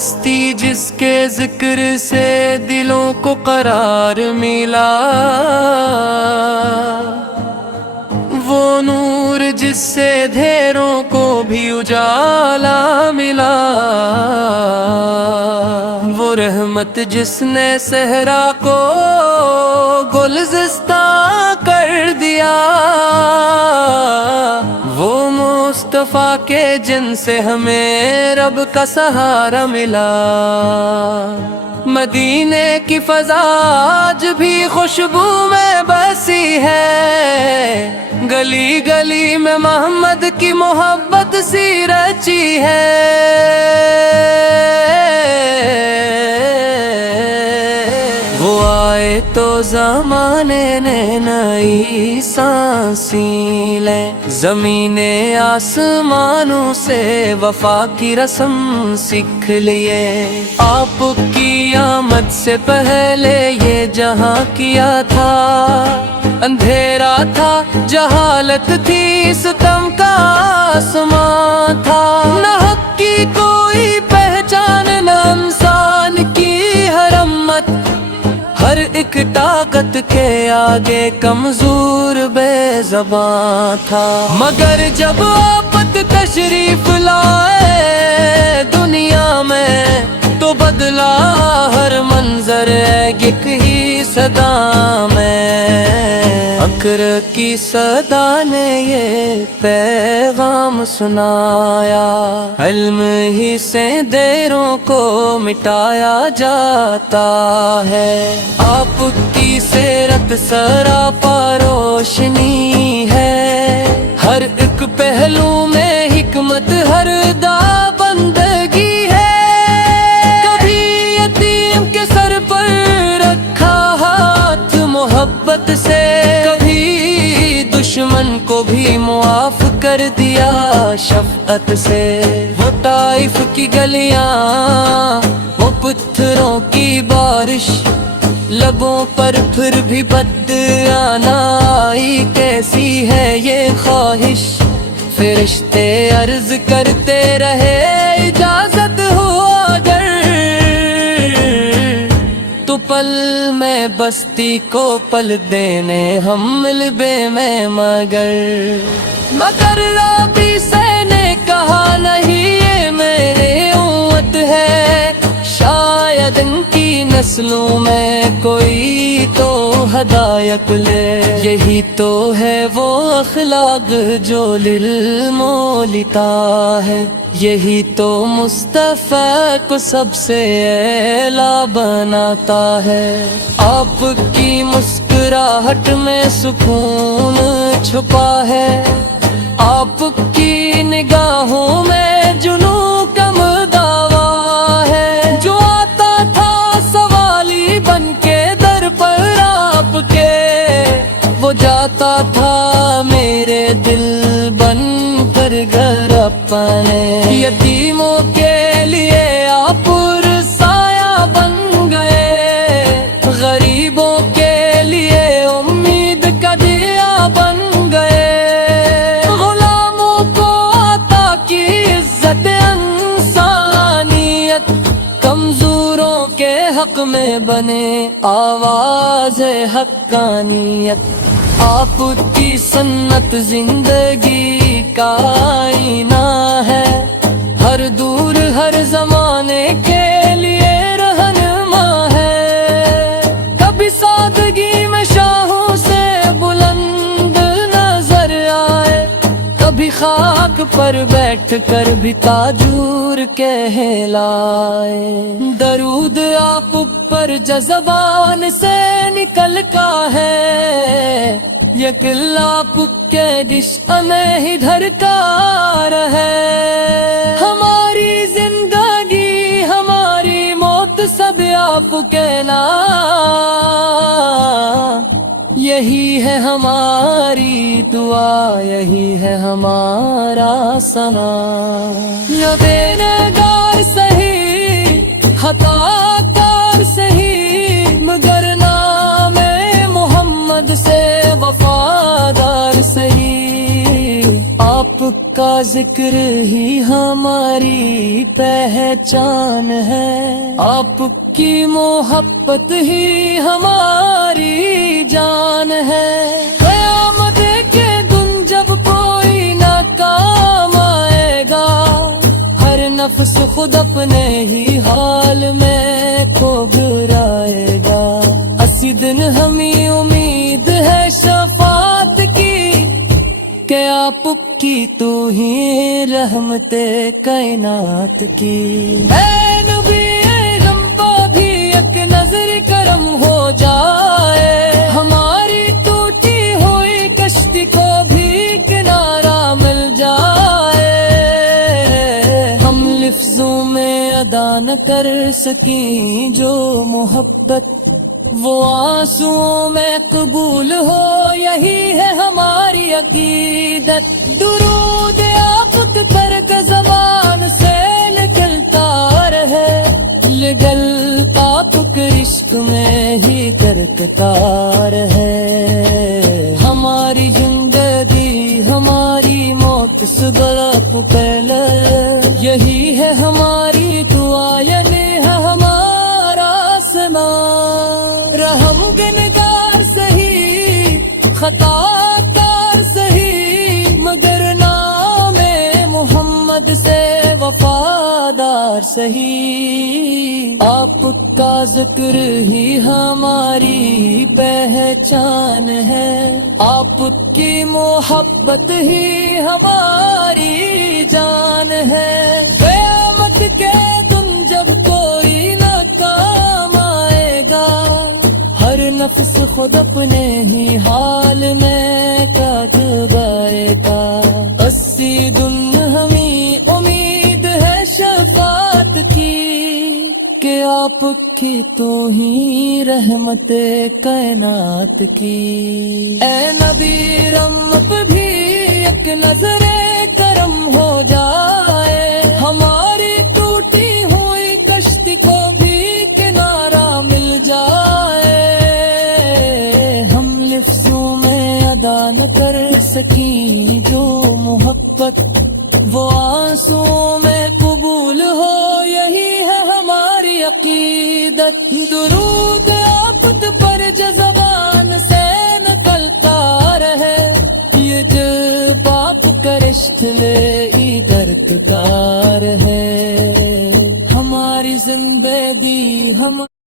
ہستی جس کے ذکر سے دلوں کو قرار ملا، وہ نور جس سے دھیروں کو بھی اجالا ملا، وہ رحمت جس نے صحرا کو گلزستاں کر دیا، وہ مصطفیٰ کے جن سے ہمیں رب کا سہارا ملا۔ مدینے کی فضا آج بھی خوشبو میں بسی ہے، گلی گلی میں محمد کی محبت سی رچی ہے۔ وہ آئے تو زمانے نے نئی سانسیں لیں، زمین آسمانوں سے وفا کی رسم سیکھ لیے۔ آپ کی آمد سے پہلے یہ جہاں کیا تھا، اندھیرا تھا، جہالت تھی، ستم کا آسمان تھا، نہ حق کی کوئی پہچان، نہ انسان کی حرمت، ہر ایک طاقت کے آگے کمزور بے زبان تھا۔ مگر جب آفت تشریف لائے دنیا میں، تو بدلا ہر منظر ایک ہی صدا میں۔ اکر کی صدا نے یہ پیغام سنایا، علم ہی سے دیروں کو مٹایا جاتا ہے۔ آپ کی سیرت سراپا روشنی ہے، ہر ایک پہلو میں حکمت، ہر دا بندگی ہے۔ کبھی یتیم کے سر پر رکھا ہاتھ محبت سے، کبھی دشمن کو بھی معاف کر دیا شفقت سے۔ وہ طائف کی گلیاں، وہ پتھروں کی بارش، لبوں پر پھر بھی بد آنا آئی، کیسی ہے یہ خواہش۔ فرشتے عرض کرتے رہے اجازت ہو اگر، تو پل میں بستی کو پل دینے ہم ملبے میں مگر رابی سے نے کہا نہیں یہ میرے امت ہے، شاید ان کی نسلوں میں کوئی تو ہدایت لے۔ یہی تو ہے وہ اخلاق جو للمولتا ہے، یہی تو مصطفیٰ کو سب سے اعلیٰ بناتا ہے۔ آپ کی مسکراہٹ میں سکون چھپا ہے، آپ کی نگاہوں میں جنوں کم دعویٰ ہے۔ جو آتا تھا سوالی بن کے در پر آپ کے، وہ جاتا تھا میرے دل بن کر گھر اپنے۔ یتیموں کے لیے آپ سایہ بن گئے، غریبوں کے لیے امید کا دیا بن گئے۔ غلاموں کو عطا کی عزت انسانیت، کمزوروں کے حق میں بنے آواز حقانیت۔ آپ کی سنت زندگی کا آئینہ ہے، ہر دور ہر زمانے کے لیے رہنما ہے۔ کبھی سادگی میں شاہوں سے بلند نظر آئے، کبھی خاک پر بیٹھ کر بھی تاجور کہلائے۔ درود آپ پر زبان سے نکل کا ہے، یقل آپ کے ڈش میں ہی دھرکار ہے۔ ہماری زندگی ہماری موت سب آپ کے نام، یہی ہے ہماری دعا، یہی ہے ہمارا ثنا۔ یا بے نگار سہی، خطا کار سہی، مگر نام محمد سے وفادار سہی۔ آپ کا ذکر ہی ہماری پہچان ہے، آپ کی محبت ہی ہماری جان ہے۔ قیامت کے دن جب کوئی نہ کام آئے گا، ہر نفس خود اپنے ہی حال میں کھو گھرائے گا۔ اسی دن ہمیں امید ہے شفاعت کی، کہ آپ کی تو ہی رحمت کائنات کی۔ اے نبی اعظم پہ بھی ایک نظر کرم ہو جائے، ہماری ٹوٹی ہوئی کشتی کو بھی کنارہ مل جائے۔ ہم لفظوں میں ادا نہ کر سکیں جو محبت، وہ آنسوؤں میں قبول ہو، یہی ہے ہماری عقیدت۔ درود آپ کے ترک زبان سے نکلتا رہے، لگل آپ کے عشق میں ہی کرکتا رہے۔ ہماری زندگی ہماری موت سے بڑا پہلے، یہی ہے ہماری دعا، یعنی ہے ہمارا آسمان۔ رحم گنگار سہی خطا کار سہی، مگر نام محمد سے وفادار سہی۔ آپ کا ذکر ہی ہماری پہچان ہے، آپ کی محبت ہی ہماری جان ہے۔ قیامت کے دن جب کوئی نہ کام آئے گا، ہر نفس خود اپنے ہی حال میں کاٹ جائے گا۔ اسی دن ہمیں امید ہے شفاعت کی، کہ آپ کی تو ہی رحمت کائنات کی۔ اے نبی رم پہ بھی ایک نظر کرم ہو جائے، ہماری ٹوٹی ہوئی کشتی کو بھی کنارہ مل جائے۔ ہم لفظوں میں ادا نہ کر سکیں جو محبت، وہ آنسوؤں میں قبول ہو، یہی ہے ہماری عقیدت۔ درود آپ پر جو زبان سے نکلتا رہے، یہ جو باپ کا رشت لے ادھر کار ہے۔